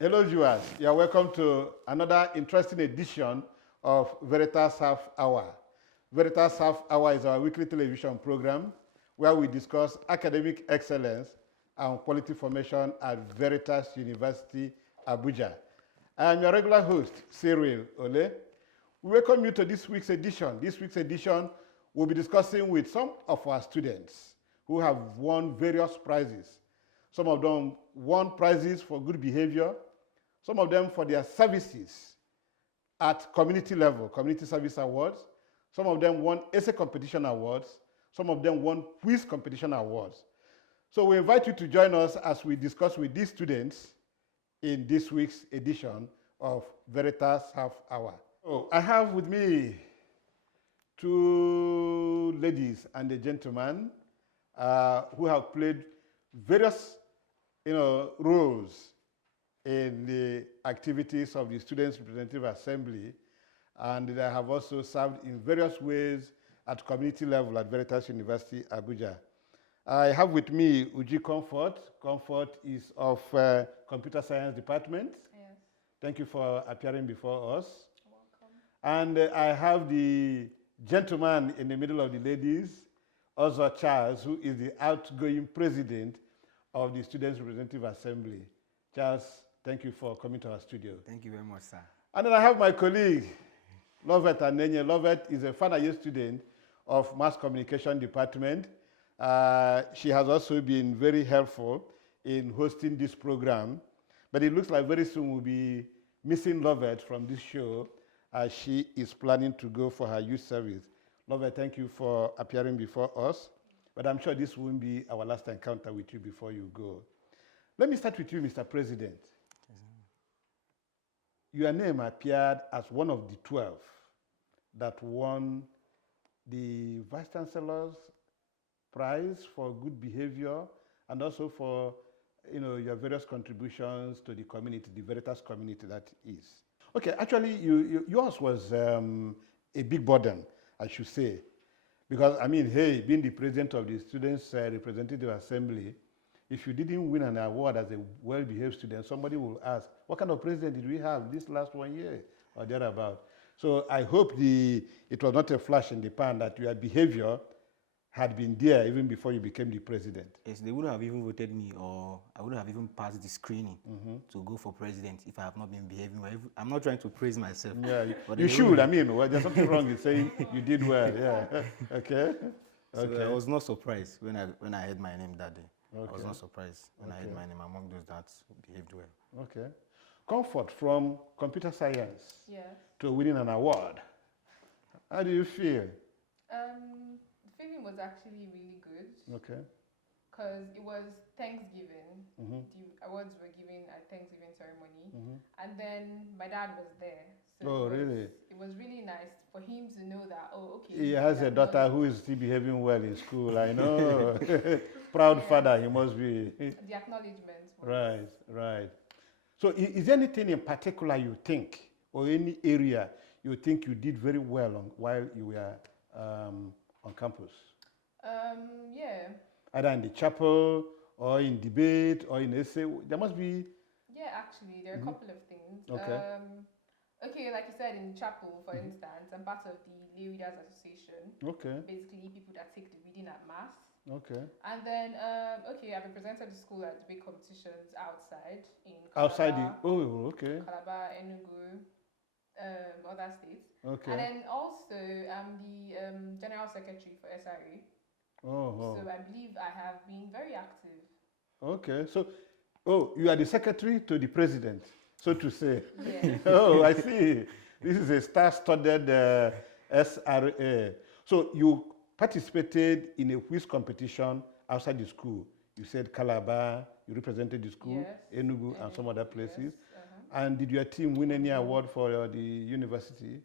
Hello, viewers. You are welcome to another interesting edition of VERITAS Half Hour. VERITAS Half Hour is our weekly television program where we discuss academic excellence and quality formation at VERITAS University Abuja. I am your regular host, Cyril Ole. We welcome you to this week's edition. This week's edition, we'll be discussing with some of our students who have won various prizes. Some of them won prizes for good behavior, some of them for their services at community level, community service awards. Some of them won essay competition awards. Some of them won quiz competition awards. So we invite you to join us as we discuss with these students in this week's edition of VERITAS Half Hour. Oh, I have with me two ladies and a gentleman who have played various roles in the activities of the Students' Representative Assembly, and they have also served in various ways at community level at VERITAS University Abuja. I have with me Uji Comfort. Comfort is of Computer Science Department. Yes. Thank you for appearing before us. Welcome. And I have the gentleman in the middle of the ladies, Ozo Charles, who is the outgoing president of the Students' Representative Assembly. Charles, thank you for coming to our studio. Thank you very much, sir. And then I have my colleague, Lovett Anenye. Lovett is a final year student of Mass Communication Department. She has also been very helpful in hosting this program. But it looks like very soon we'll be missing Lovett from this show as she is planning to go for her youth service. Lovett, thank you for appearing before us. But I'm sure this won't be our last encounter with you before you go. Let me start with you, Mr. President. Your name appeared as one of the 12 that won the Vice Chancellor's Prize for Good Behavior and also for your various contributions to the community, the VERITAS community that is. Okay, actually, yours was a big burden, I should say. Because, I mean, hey, being the president of the Students' Representative Assembly, if you didn't win an award as a well-behaved student, somebody will ask, what kind of president did we have this last 1 year or thereabout? So I hope it was not a flash in the pan that your behavior had been there even before you became the president. Yes, they wouldn't have even voted me, or I wouldn't have even passed the screening to go for president if I have not been behaving well. I'm not trying to praise myself. Yeah, you should. I mean, there's something wrong in saying you did well. Yeah. Okay. So Okay. I was not surprised when I heard my name that day. Okay. I was not surprised when I heard my name among those that behaved well. Okay. Comfort from computer science Yes. to winning an award. How do you feel? The feeling was actually really good Okay. because it was Thanksgiving. Mm-hmm. The awards were given at Thanksgiving ceremony, and then my dad was there. So Oh, it was, really? It was really nice for him to know that. Oh, okay. He has a daughter who is still behaving well in school. I know. Proud father he must be. The acknowledgement. Right. So is there anything in particular you think, or any area you think you did very well on while you were on campus? Yeah. Either in the chapel, or in debate, or in essay. There must be. Yeah, actually, there are a couple of things. Okay. Okay, like you said, in chapel, for instance, I'm part of the Lay Readers Association. Okay. Basically, people that take the reading at mass. Okay. And then, okay, I've represented the school at debate competitions outside in Outside Calabar, okay. Calabar, Enugu, other states. Okay. And then also, I'm the general secretary for SRA. Oh. So I believe I have been very active. Okay. So, you are the secretary to the president, so to say. Yes. Oh, I see. This is a star-studded SRA. So you participated in a quiz competition outside the school. You said Calabar, you represented the school, Yes. Enugu, and some other places. Yes. And did your team win any award for the university?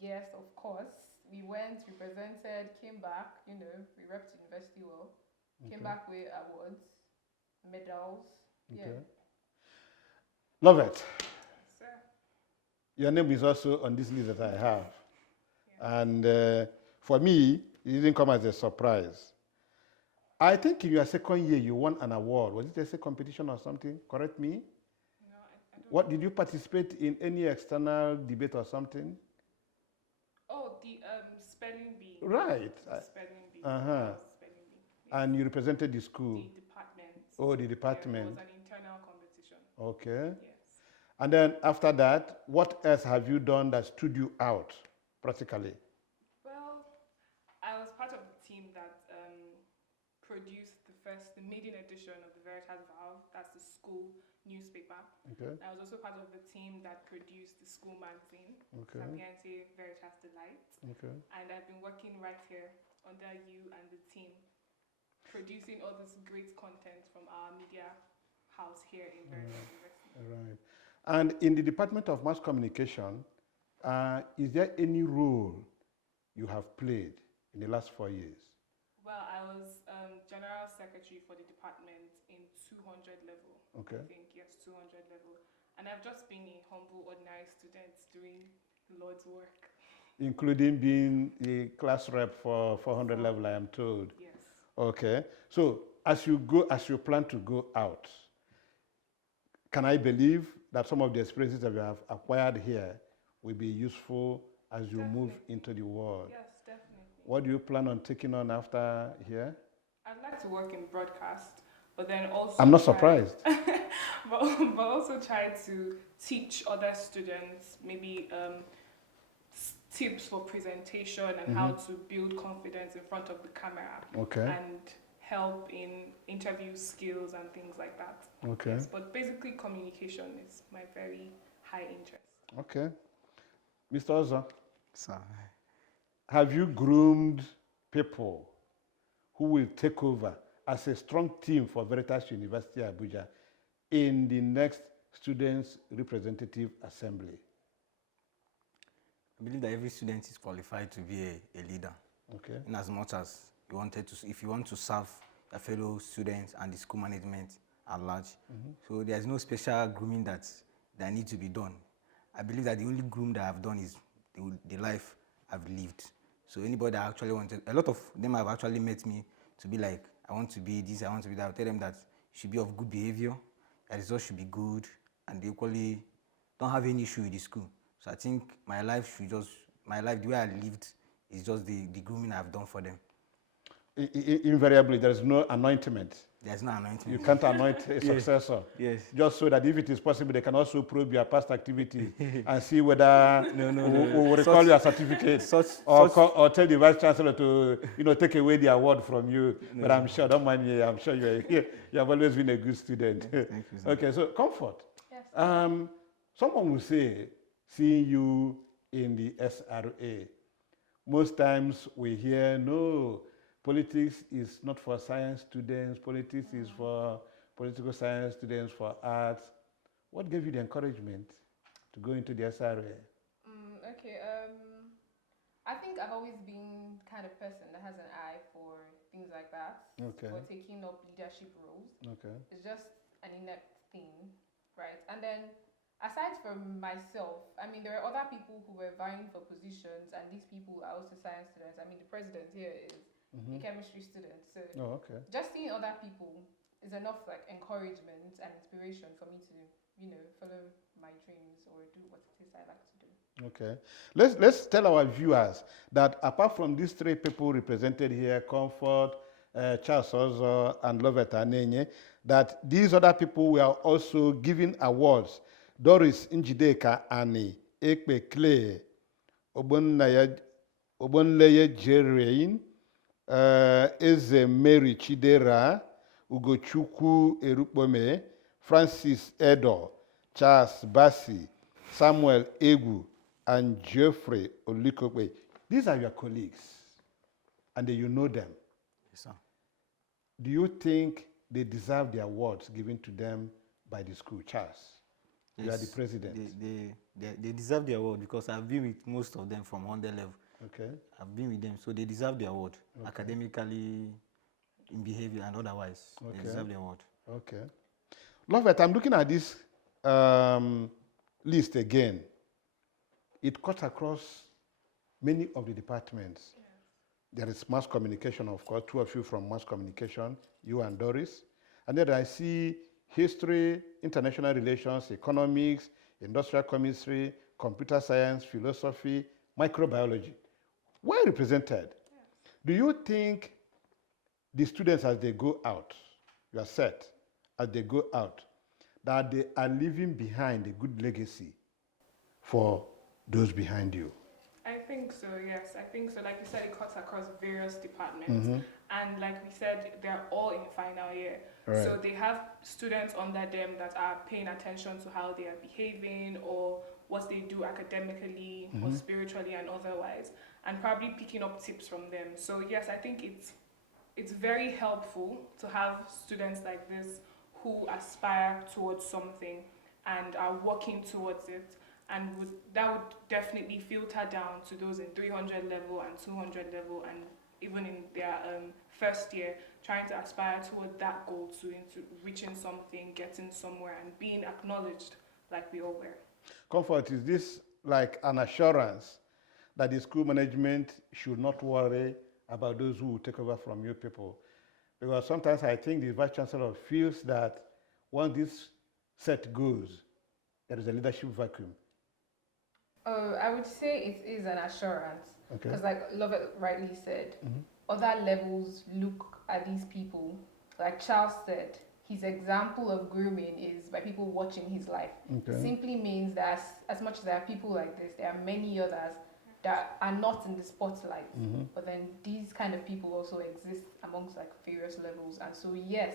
Yes, of course. We went, represented, came back, we repped university well. Came back with awards, medals. Okay. Yeah. Love it. Sir. Your name is also on this list that I have. Yeah. And for me, it didn't come as a surprise. I think in your second year, you won an award. Was it a competition or something? Correct me? No, I don't What, did you participate in any external debate or something? Oh, the spelling bee. Right. Spelling bee. Uh-huh. Spelling bee. And you represented the school? The department. Oh, the Yeah, department. it was an internal competition. Okay. Yes. And then after that, what else have you done that stood you out practically? Well, I was part of the team that produced the maiden edition of the VERITAS Valve. That's the school newspaper. Okay. I was also part of the team that produced the school magazine, Okay. Sapiente Veritas Delight. Okay. And I've been working right here under you and the team, producing all this great content from our media house here in Veritas University. Right. And in the Department of Mass Communication, is there any role you have played in the last 4 years? Well, I was General Secretary for the department in 200 level. Okay. I think, yes, 200 level. And I've just been a humble, ordinary student doing the Lord's work. Including being a class rep for 400 level, I am told. Yes. Okay. So as you plan to go out, can I believe that some of the experiences that you have acquired here will be useful as you move into the world? Yes, definitely. What do you plan on taking on after here? I'd like to work in broadcast, but then also I'm not surprised. but also try to teach other students maybe tips for presentation and how to build confidence in front of the camera. Okay. And help in interview skills and things like that. Okay. Yes, but basically communication is my very high interest. Okay. Mr. Oza, Sir. have you groomed people who will take over as a strong team for Veritas University Abuja in the next Students' Representative Assembly? I believe that every student is qualified to be a leader. Okay. In as much as you wanted to, if you want to serve your fellow students and the school management at large. So there's no special grooming that need to be done. I believe that the only groom that I've done is the life I've lived. So anybody that actually wanted, a lot of them have actually met me to be like, I want to be this, I want to be that. I'll tell them that you should be of good behavior, your results should be good, and they equally don't have any issue with the school. So I think my life, the way I lived, is just the grooming I've done for them. Invariably, there's no anointment. There's no anointment. You can't anoint a successor. Yes. Just so that if it is possible, they can also probe your past activity and see whether we'll recall your certificate or tell the vice chancellor to take away the award from you. No. But I'm sure, don't mind me, I'm sure you have always been a good student. Thank you, sir. Okay, so comfort. Yes. Someone will say, seeing you in the SRA, most times we hear, no, politics is not for science students. Politics is for political science students, for arts. What gave you the encouragement to go into the SRA? Okay. I think I've always been kind of person that has an eye for things like that. Okay. For taking up leadership roles. Okay. It's just an innate thing, right? And then aside from myself, I mean, there are other people who were vying for positions, and these people are also science students. I mean, the president here is a chemistry student. So just seeing other people is enough like encouragement and inspiration for me to, follow my dreams or do what it is I like to do. Okay. Let's tell our viewers that apart from these three people represented here, Comfort, Charles Ozo, and Lovett Anenye, that these other people were also given awards. Doris Njideka Ani, Ekpe Clay, Obonleye Jerein, Eze Mary Chidera, Ugochukwu Erukpome, Francis Edo, Charles Bassi, Samuel Egu, and Geoffrey Olikope. These are your colleagues, and you know them. Yes, sir. Do you think they deserve the awards given to them by the school? Charles, yes, you are the president. They deserve the award because I've been with most of them from 100 level. Okay. I've been with them, so they deserve the award, academically, in behavior, and otherwise. Okay. They deserve the award. Okay. Lovett, I'm looking at this list again. It cuts across many of the departments. Yes. There is mass communication, of course, two of you from mass communication, you and Doris. And then I see history, international relations, economics, industrial chemistry, computer science, philosophy, microbiology. Well represented. Yes. Do you think the students as they go out, you are set, as they go out, that they are leaving behind a good legacy for those behind you? I think so, yes. I think so. Like you said, it cuts across various departments. And like we said, they're all in final year. Right. So they have students under them that are paying attention to how they are behaving or what they do academically or spiritually and otherwise, and probably picking up tips from them. So yes, I think it's very helpful to have students like this who aspire towards something and are working towards it, and that would definitely filter down to those in 300 level and 200 level, and even in their first year, trying to aspire toward that goal to into reaching something, getting somewhere, and being acknowledged like we all were. Comfort, is this like an assurance that the school management should not worry about those who will take over from you people? Because sometimes I think the Vice Chancellor feels that once this set goes, there is a leadership vacuum. I would say it is an assurance. Because like Lovett rightly said, other levels look at these people. Like Charles said, his example of grooming is by people watching his life. Simply means that as much as there are people like this, there are many others that are not in the spotlight. But then these kind of people also exist amongst like various levels. And so yes,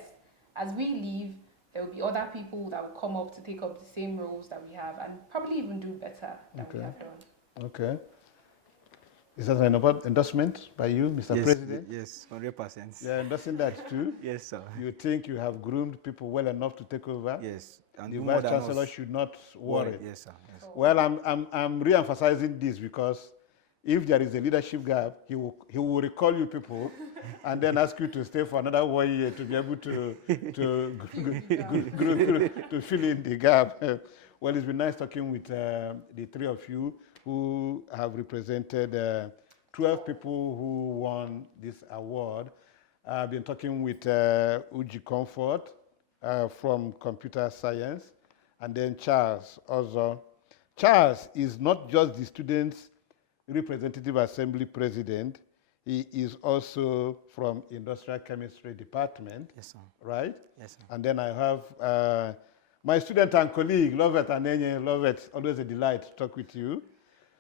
as we leave, there will be other people that will come up to take up the same roles that we have and probably even do better than we have done. Okay. Is that an endorsement by you, Mr. President? Yes, 100%. You're endorsing that too? Yes, sir. You think you have groomed people well enough to take over? Yes. And the Vice Chancellor should not worry. Yes, sir. Yes. Well, I'm re-emphasizing this because if there is a leadership gap, he will recall you people and then ask you to stay for another 1 year to be able to fill in the gap. Well, it's been nice talking with the three of you who have represented 12 people who won this award. I've been talking with Uji Comfort from computer science, and then Charles also. Charles is not just the Students' Representative Assembly President, he is also from Industrial Chemistry Department. Yes, sir. Right? Yes, sir. And then I have my student and colleague, Lovett Anenye. Lovett, always a delight to talk with you.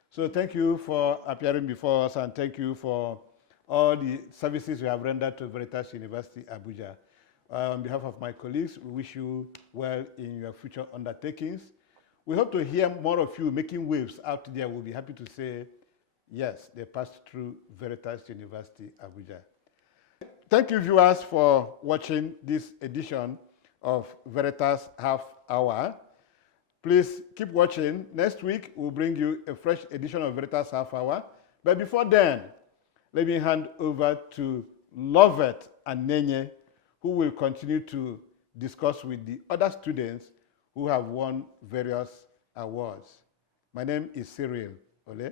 So thank you for appearing before us, and thank you for all the services you have rendered to VERITAS University Abuja. On behalf of my colleagues, we wish you well in your future undertakings. We hope to hear more of you making waves out there. We'll be happy to say, yes, they passed through VERITAS University Abuja. Thank you, viewers, for watching this edition of VERITAS Half Hour. Please keep watching. Next week, we'll bring you a fresh edition of VERITAS Half Hour. But before then, let me hand over to Lovett and Nenye, who will continue to discuss with the other students who have won various awards. My name is Cyril Ole.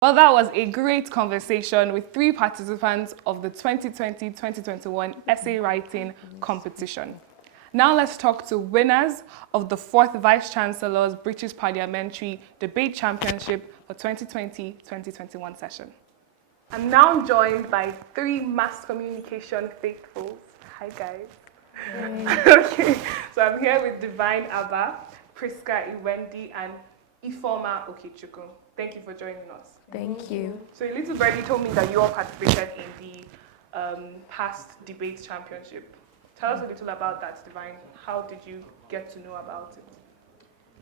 Well, that was a great conversation with 3 participants of the 2020-2021 essay writing competition. Now let's talk to winners of the 4th Vice Chancellor's British Parliamentary Debate Championship for 2020-2021 session. I'm now joined by 3 mass communication faithfuls. Hi guys. Okay, so I'm here with Divine Abba, Priska Iwendi, and Ifeoma Okechukwu. Thank you for joining us. Thank you. So a little birdie told me that you all participated in the past debate championship. Tell us a little about that, Divine. How did you get to know about it?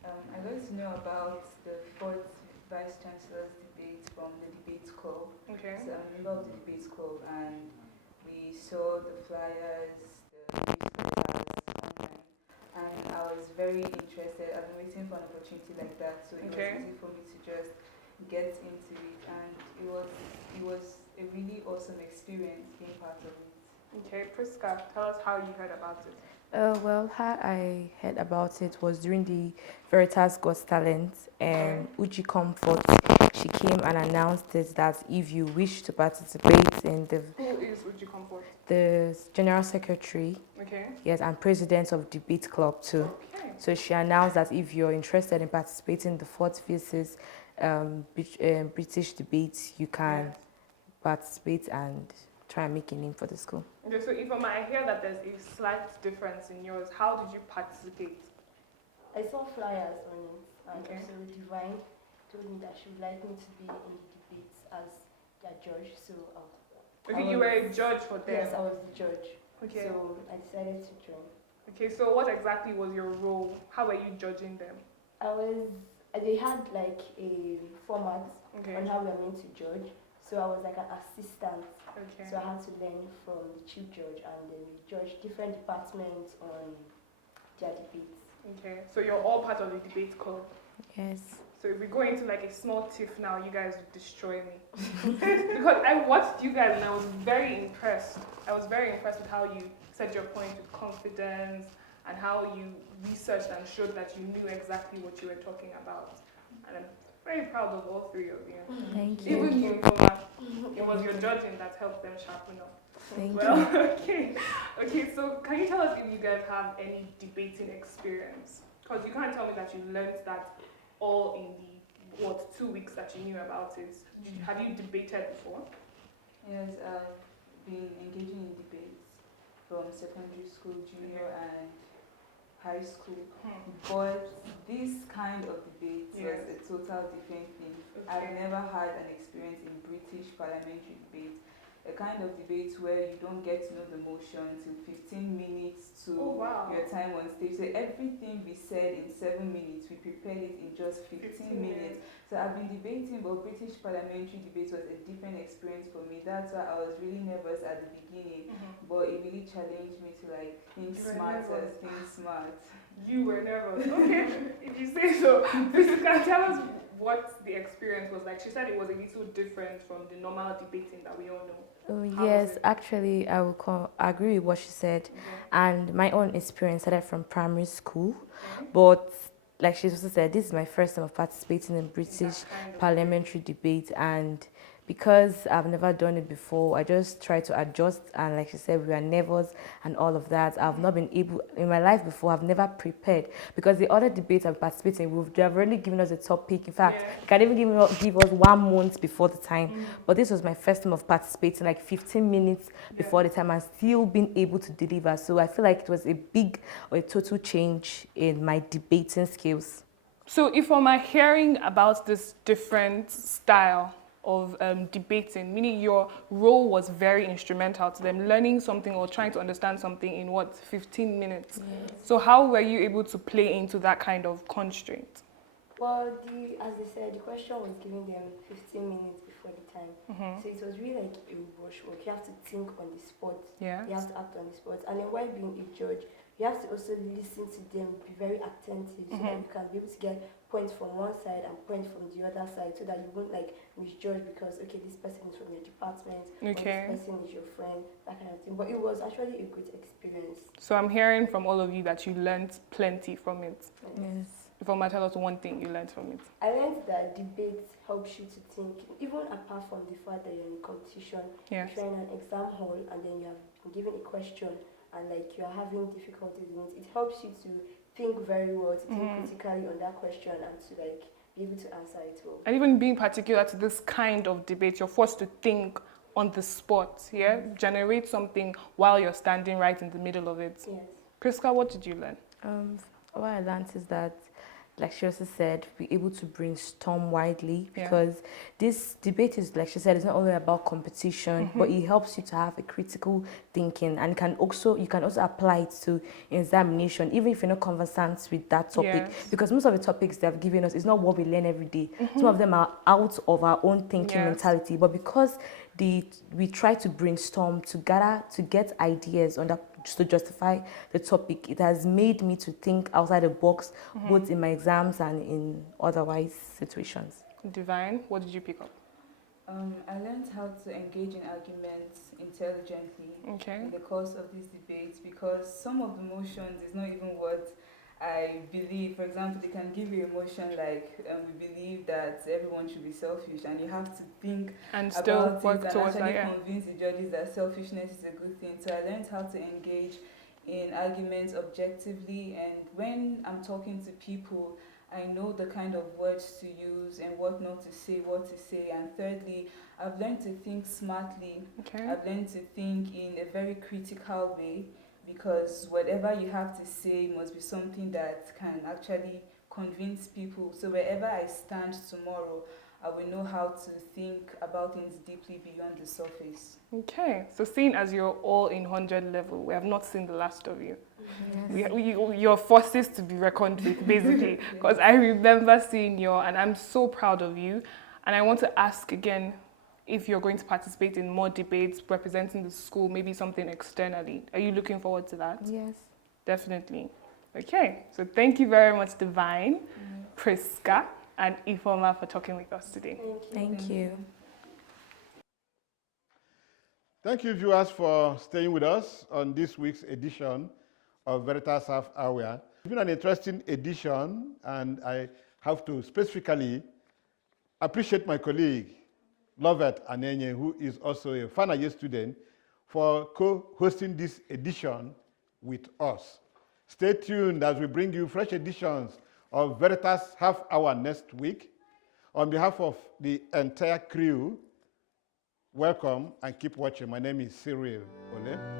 I got to know about the 4th Vice Chancellor's debate from the debate club. Okay. So I'm a member of the debate club, and we saw the flyers, the newspapers online, and I was very interested. I've been waiting for an opportunity like that, so it was easy for me to just get into it, and it was a really awesome experience being part of it. Okay, Priska, tell us how you heard about it. Well, how I heard about it was during the VERITAS Got Talent, and Uji Comfort, she came and announced it that if you wish to participate in the... Who is Uji Comfort? The General Secretary, Okay. yes, and President of Debate Club too. Okay. So she announced that if you're interested in participating in the 4th Vices British debates, you can participate and try and make a name for the school. Okay, so Ifeoma, I hear that there's a slight difference in yours. How did you participate? I saw flyers on it, and Okay. also Divine told me that she would like me to be in the debates as their judge. So Okay, you were a judge for them. yes, I was the judge. Okay. So I decided to join. Okay, so what exactly was your role? How were you judging them? They had like a format Okay. on how we are meant to judge. So I was like an assistant. Okay. So I had to learn from the chief judge, and then we judged different departments on their debates. Okay, so you're all part of the debate club. Yes. So if we go into like a small tiff now, you guys would destroy me. Because I watched you guys and I was very impressed. I was very impressed with how you said your point with confidence and how you researched and showed that you knew exactly what you were talking about. And I'm very proud of all 3 of you. Thank you. Even you, Ifeoma, it was your judging that helped them sharpen up. Thank Well, you. okay. Okay, so can you tell us if you guys have any debating experience? Because you can't tell me that you learned that all in the, 2 weeks that you knew about it. Have you debated before? Yes, I've been engaging in debates from secondary school, junior, and high school. But this kind of debate was a total different thing. I've never had an experience in British parliamentary debate. A kind of debate where you don't get to know the motion till 15 minutes to your time on stage. So everything we said in 7 minutes, we prepared it in just 15 minutes. So I've been debating, but British parliamentary debate was a different experience for me. That's why I was really nervous at the beginning, but it really challenged me to like think smarter, think smart. You were nervous. Okay, if you say so. Priska, tell us what the experience was like. She said it was a little different from the normal debating that we all know. Oh, yes, actually, I will agree with what she said. And my own experience started from primary school. But like she also said, this is my first time of participating in British parliamentary debate. And because I've never done it before, I just try to adjust. And like she said, we are nervous and all of that. I've not been able, in my life before, I've never prepared. Because the other debates I've participated in, they have already given us a topic. In fact, they can even give us 1 month before the time. But this was my first time of participating, like 15 minutes before the time, and still being able to deliver. So I feel like it was a big or a total change in my debating skills. So if I'm hearing about this different style of debating, meaning your role was very instrumental to them learning something or trying to understand something in 15 minutes. Yes. So how were you able to play into that kind of constraint? Well, as they said, the question was giving them 15 minutes before the time. So it was really like a rush work. You have to think on the spot. Yeah. You have to act on the spot. And then while being a judge, you have to also listen to them, be very attentive, so that you can be able to get points from one side and points from the other side, so that you won't like misjudge because okay, this person is from your department, or this person is your friend, that kind of thing. But it was actually a great experience. So I'm hearing from all of you that you learned plenty from it. Yes. Ifeoma, tell us one thing you learned from it. I learned that debate helps you to think, even apart from the fact that you're in a competition. Yes. If you're in an exam hall and then you have been given a question and like you're having difficulties in it, it helps you to think very well, to think critically on that question and to like be able to answer it well. And even being particular to this kind of debate, you're forced to think on the spot, generate something while you're standing right in the middle of it. Yes. Priska, what did you learn? What I learned is that, like she also said, be able to brainstorm widely, because this debate is, like she said, it's not only about competition, but it helps you to have a critical thinking, and you can also apply it to examination, even if you're not conversant with that topic, because most of the topics they've given us is not what we learn every day. Some of them are out of our own thinking mentality, but because we try to brainstorm together to get ideas on that, to justify the topic, it has made me to think outside the box, both in my exams and in otherwise situations. Divine, what did you pick up? I learned how to engage in arguments intelligently in the course of these debates, because some of the motions is not even what I believe. For example, they can give you a motion like we believe that everyone should be selfish, and you have to think and about still it work and towards actually that, convince the judges that selfishness is a good thing. So I learned how to engage in arguments objectively, and when I'm talking to people, I know the kind of words to use and what not to say, what to say. And thirdly, I've learned to think smartly. I've learned to think in a very critical way, because whatever you have to say must be something that can actually convince people. So wherever I stand tomorrow, I will know how to think about things deeply beyond the surface. Okay, so seeing as you're all in 100 level, we have not seen the last of you. Your forces to be reckoned with, basically, because I remember seeing and I'm so proud of you. And I want to ask again, if you're going to participate in more debates representing the school, maybe something externally. Are you looking forward to that? Yes. Definitely. Okay, so thank you very much, Divine, Priska, and Ifeoma for talking with us today. Thank you. Thank you, viewers, for staying with us on this week's edition of Veritas Half Hour. It's been an interesting edition, and I have to specifically appreciate my colleague, Lovett Anenye, who is also a final year student, for co-hosting this edition with us. Stay tuned as we bring you fresh editions of Veritas Half Hour next week. On behalf of the entire crew, welcome and keep watching. My name is Cyril Ole.